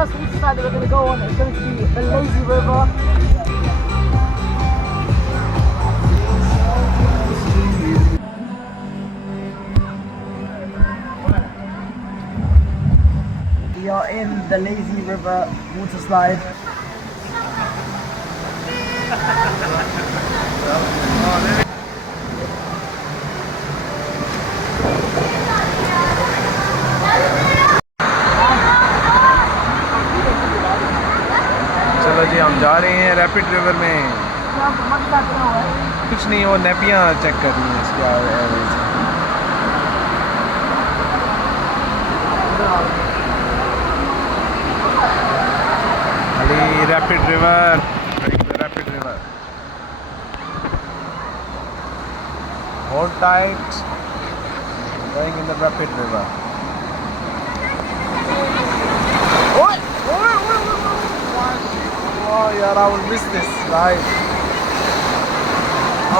first water slide that we're going to go on is going to be the Lazy River. We are in the Lazy River water slide. चलो जी हम जा रहे हैं rapid river में। कुछ नहीं, वो नेपियाँ चेक कर रही हैं इसके Airways. Ali rapid river, rapid river. Hold tight. Going in the rapid river. Oh yeah, I will miss this ride.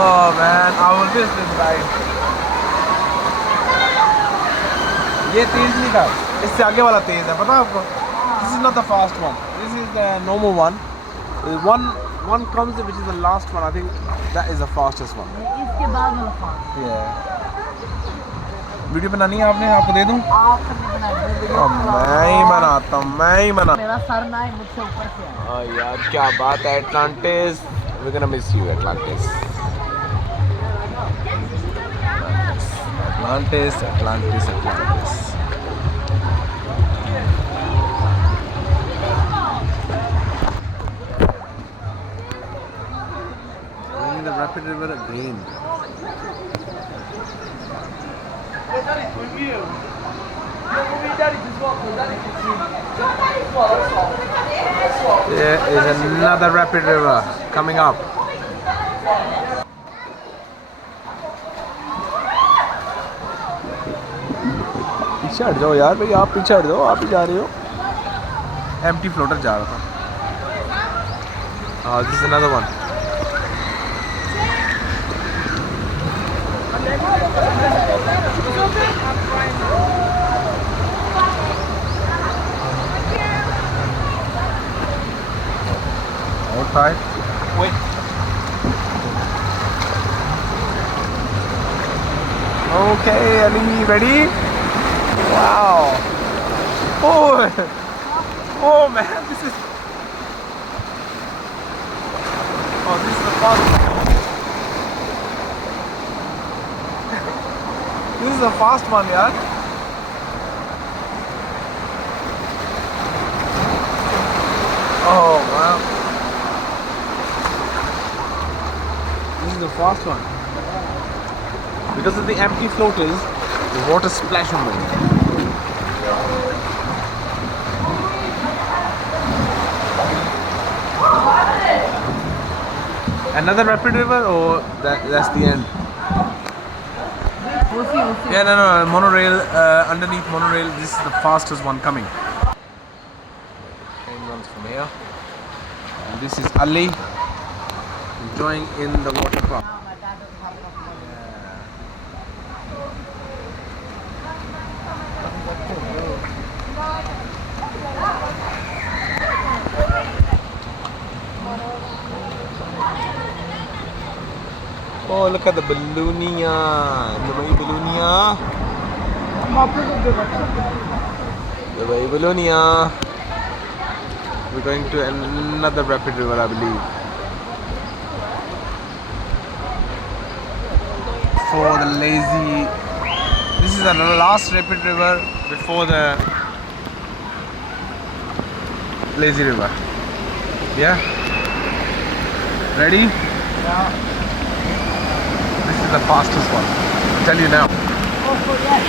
Oh man, I will miss this ride. ये तेज नहीं था, इससे आगे वाला तेज है, पता है आपको? This is not the fast one. This is the normal one. One comes which is the last one. I think that is the fastest one. इसके बाद वाला fast. Yeah. वीडियो बनानी है आपने, आपको दे दूं? आपने बनाई। मैं ही बनाता हूँ, मैं ही बना। मेरा सर ना है, मुझसे ऊपर से है। हाँ यार क्या बात है, Atlantis. We're gonna miss you, Atlantis. Atlantis, Atlantis, Atlantis. Going in the rapid river again. There is another rapid river coming up. पीछे हट जाओ यार भाई, आप पीछे हट जाओ, आप ही जा रहे हो। एम्प्टी फ्लोटर जा रहा था। This is another one. Outside. Wait. Okay, Ali, ready? Wow. Oh, oh man, this is. Oh, this is the fast. This is a fast one, yaar. Oh wow. This is the fast one. Because of the empty floaters, the water splash on them. Another rapid river, or that's the end? Yeah, no, monorail, underneath monorail, this is the fastest one coming. Train runs from here. And this is Ali enjoying in the water park. Oh, look at the balloonia, Dubai balloonia. Dubai balloonia. We're going to another rapid river, I believe. For the lazy, this is the last rapid river before the lazy river. Yeah. Ready? Yeah. This is the fastest one. I'll tell you now. Oh, yes.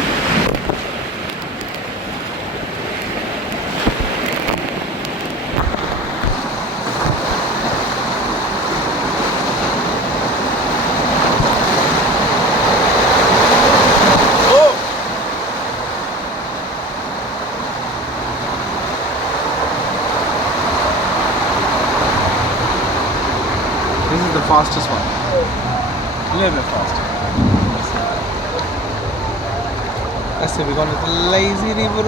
This is the fastest one. A little bit faster. Let's see, we're going to the lazy river.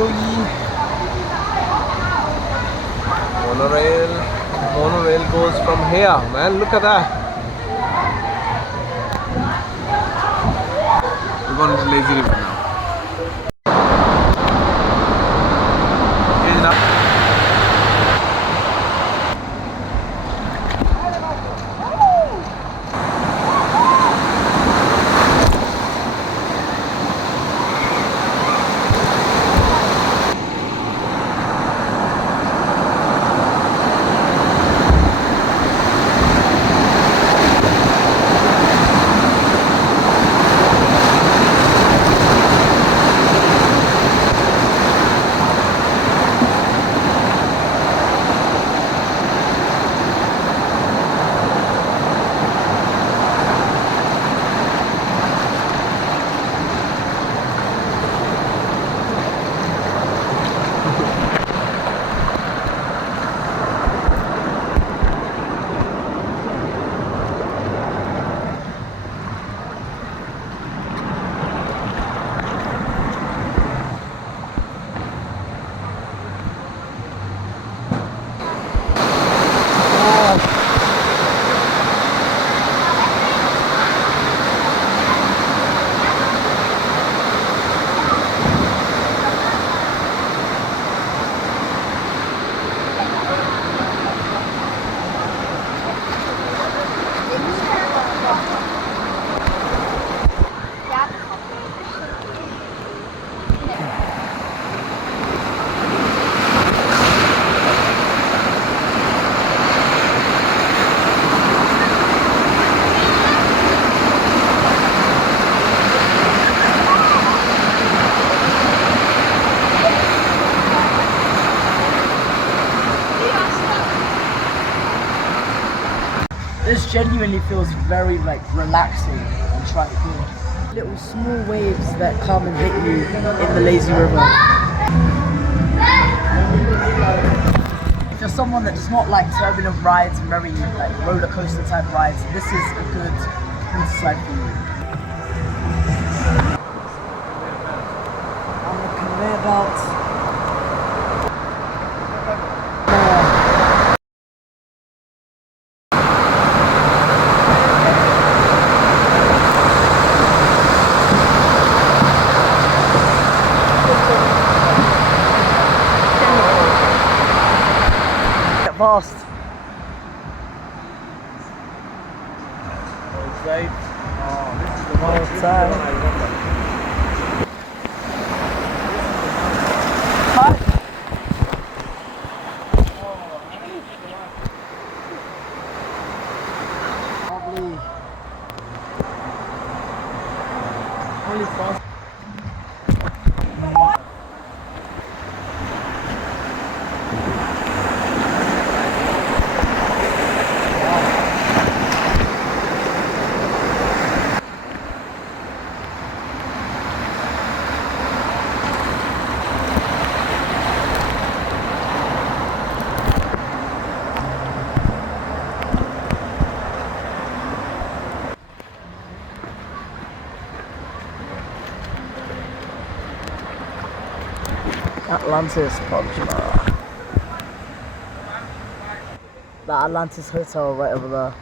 Monorail goes from here, man. Look at that. We're going to Lazy River now. Here's now. This genuinely feels very like relaxing and tranquil. Little small waves that come and hit you in the lazy river. If you're someone that does not like turbulent rides and very like roller coaster type rides, this is a good side for you. On the conveyor belt. Fast. Right. Oh, this is the All time. Lovely. Holy fast. Atlantis Pogmara. The Atlantis Hotel right over there.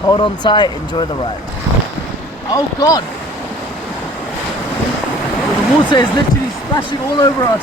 Hold on tight, enjoy the ride. Oh God! The water is literally splashing all over us.